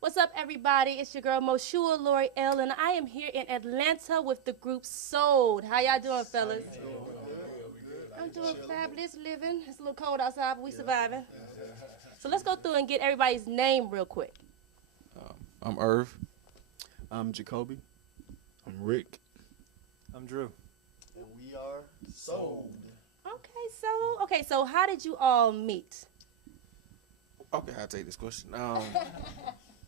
What's up, everybody? It's your girl Moshua Loriel, and I am here in Atlanta with the group S.O.L.D. How y'all doing, fellas? I'm doing fabulous, living. It's a little cold outside, but we surviving. So let's go through and get everybody's name real quick. I'm Irv. I'm Jacoby. I'm Rick. I'm Drew. And we are S.O.L.D. Okay, so how did you all meet? Okay, I'll take this question.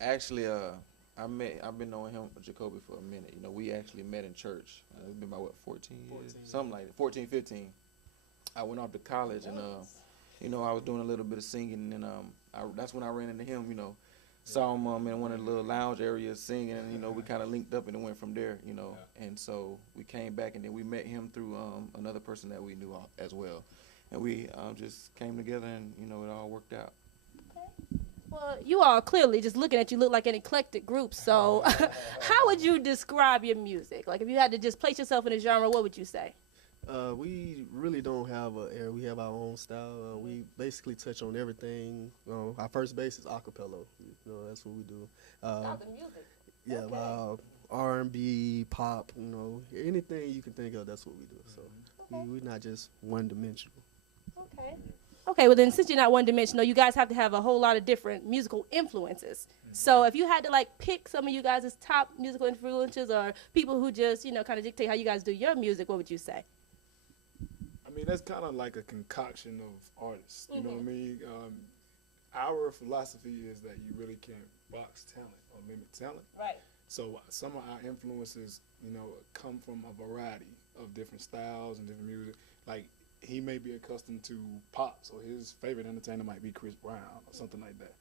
Actually, I've been knowing him, Jacoby, for a minute. You know, we actually met in church. It's been about, 14 years? Something like that, 14, 15. I went off to college, and, I was doing a little bit of singing, and that's when I ran into him, Saw him in one of the little lounge areas singing, and, we kind of linked up, and it went from there, And so we came back, and then we met him through another person that we knew as well. And we just came together, and, it all worked out. Well, you all clearly, just looking at you, look like an eclectic group. So how would you describe your music? Like, if you had to just place yourself in a genre, what would you say? We really don't have an era. We have our own style. We basically touch on everything. Our first base is acapella. That's what we do. The music. Yeah, Okay. R&B, pop, anything you can think of, that's what we do. So we're not just one-dimensional. Okay. Okay, well then, since you're not one-dimensional, you guys have to have a whole lot of different musical influences. So if you had to, pick some of you guys' top musical influences or people who just, kind of dictate how you guys do your music, what would you say? I mean, that's kind of like a concoction of artists. You know what I mean? Our philosophy is that you really can't box talent or limit talent. Right. So some of our influences, come from a variety of different styles and different music. Like, he may be accustomed to pop, so his favorite entertainer might be Chris Brown or something like that.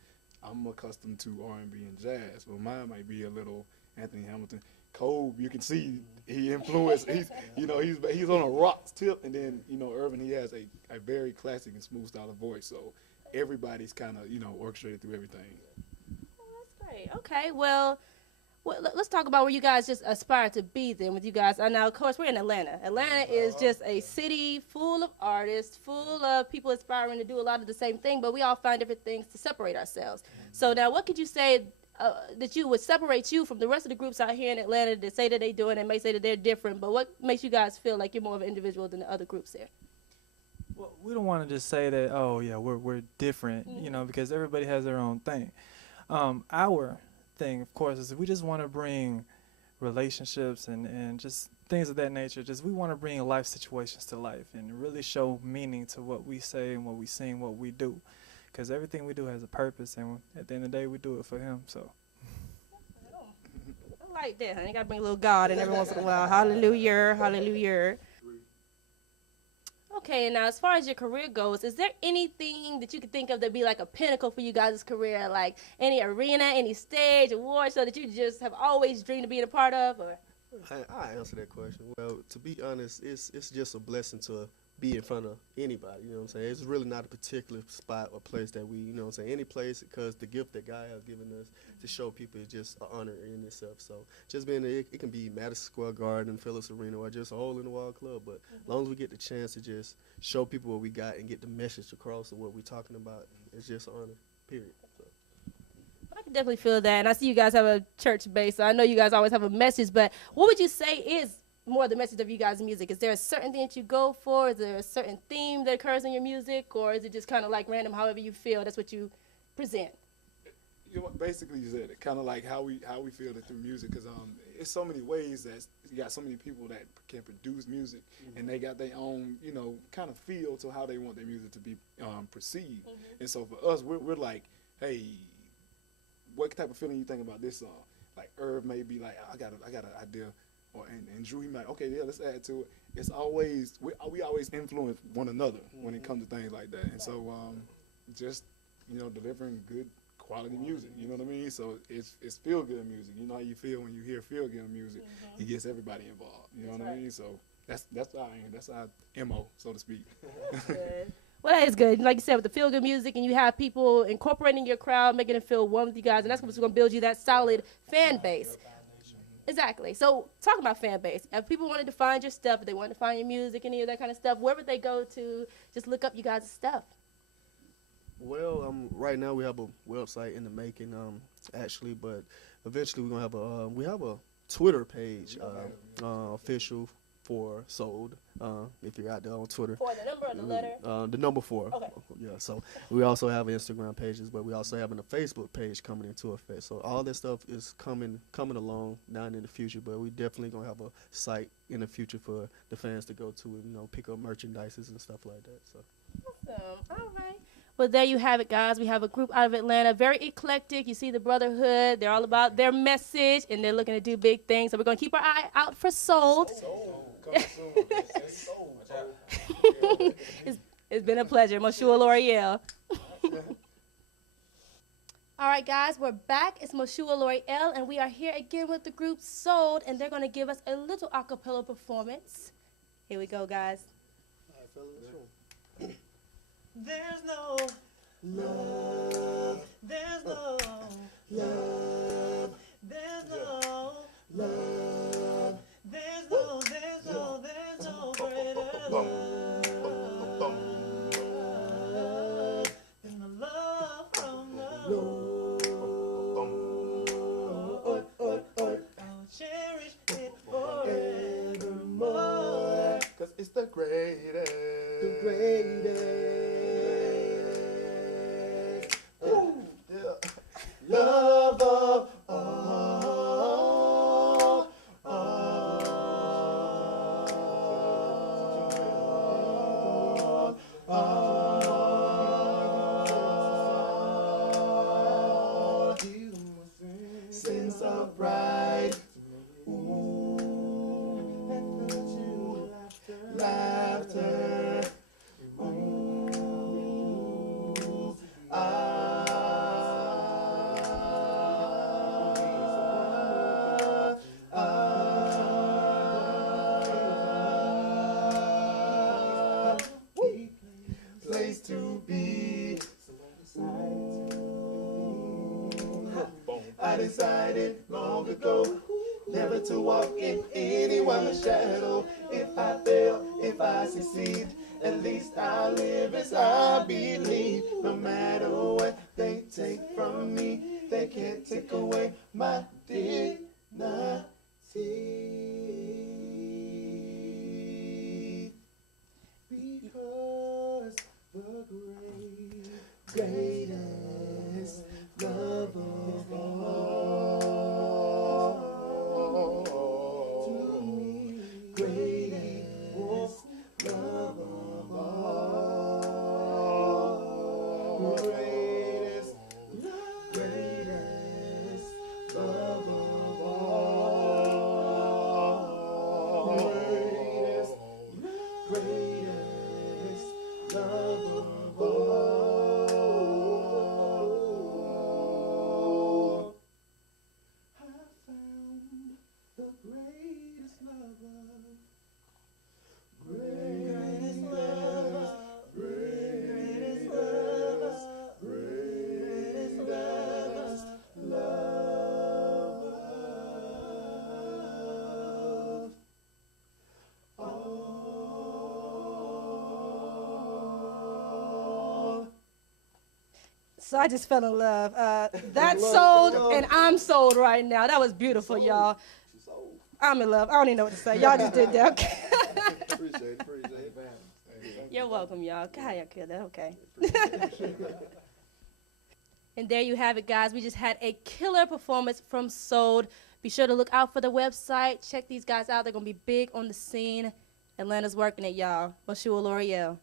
I'm accustomed to R&B and jazz, but mine might be a little Anthony Hamilton. Cole, you can see he influenced. He's on a rock tip, and then Earvin, he has a very classic and smooth style of voice. So everybody's kind of orchestrated through everything. Oh, that's great. Okay, well, let's talk about where you guys just aspire to be then with you guys. Now, of course, we're in Atlanta. Atlanta is just a city full of artists, full of people aspiring to do a lot of the same thing, but we all find different things to separate ourselves. So now, what could you say that you would separate you from the rest of the groups out here in Atlanta that say that they do it and may say that they're different, but what makes you guys feel like you're more of an individual than the other groups there? Well, we don't want to just say that, oh, yeah, we're different, because everybody has their own thing. Our thing, of course, is we just want to bring relationships and just things of that nature. Just we want to bring life situations to life and really show meaning to what we say and what we sing, what we do. Because everything we do has a purpose, and at the end of the day, we do it for him. So. I like that, honey. You got to bring a little God in every once in a while. Hallelujah, hallelujah. Okay, now as far as your career goes, is there anything that you could think of that'd be like a pinnacle for you guys' career, like any arena, any stage, award show that you just have always dreamed of being a part of? Or I answer that question. Well, to be honest, it's just a blessing to be in front of anybody, you know what I'm saying? It's really not a particular spot or place that we, any place, because the gift that God has given us to show people is just an honor in itself. So just being there, it can be Madison Square Garden, Phillips Arena, or just a hole-in-the-wall club, but as long as we get the chance to just show people what we got and get the message across of what we're talking about, it's just an honor, period. So. I can definitely feel that, and I see you guys have a church base, so I know you guys always have a message, but what would you say is more the message of you guys' music? Is there a certain thing that you go for? Is there a certain theme that occurs in your music, or is it just kind of like random, however you feel, that's what you present? Basically, you said it, kind of like how we feel it through music, because it's so many ways that you got so many people that can produce music, and they got their own, kind of feel to how they want their music to be perceived. And so for us, we're like, hey, what type of feeling you think about this song? Like Irv may be like, I got an idea. And Drew, he might, okay, yeah, let's add to it. It's always, we always influence one another when it comes to things like that. And so just, delivering good quality music, you know what I mean? So it's feel-good music. You know how you feel when you hear feel-good music. It gets everybody involved, you know what I mean? So that's our MO, so to speak. Good. Well, that is good. Like you said, with the feel-good music, and you have people incorporating your crowd, making it feel one with you guys, and that's what's going to build you that solid fan base. Exactly. So talking about fan base, if people wanted to find your stuff, if they wanted to find your music, any of that kind of stuff, where would they go to just look up you guys' stuff? Well, right now we have a website in the making, actually, but eventually we're gonna have we have a Twitter page, official for S.O.L.D. If you're out there on Twitter. For the number or the letter? The number 4. Okay. Yeah. So we also have Instagram pages, but we also have a Facebook page coming into effect. So all this stuff is coming along down in the future. But we definitely gonna have a site in the future for the fans to go to and pick up merchandises and stuff like that. So. Awesome. All right. Well, there you have it, guys. We have a group out of Atlanta, very eclectic. You see the brotherhood. They're all about their message, and they're looking to do big things. So we're going to keep our eye out for S.O.L.D. It's been a pleasure. Moshua Loriel. All right, guys, we're back. It's Moshua Loriel, and we are here again with the group S.O.L.D, and they're going to give us a little a cappella performance. Here we go, guys. There's no love. There's no love. There's no love. There's no greater love than the love from the Lord. I'll cherish it forevermore. 'Cause it's the greatest. The greatest. Love of all. Sense of pride. Laughter. Place to be. I decided long ago never to walk in anyone's shadow. If I fail, if I succeed, at least I live as I believe. No matter what they take from me, they can't take away my dignity. Because the greatest love of all to me, greatest love of all, greatest love of all, greatest love of all. I found the greatest lover. Greatest lover. Greatest lover. Greatest lover. All. So I just fell in love. That's sold, and I'm sold right now. That was beautiful, y'all. I'm in love. I don't even know what to say. Y'all just did that. Okay. Appreciate it. You're welcome, y'all. God, y'all killed that. Okay. And there you have it, guys. We just had a killer performance from S.O.L.D. Be sure to look out for the website. Check these guys out. They're going to be big on the scene. Atlanta's working it, y'all. Moshua Loriel.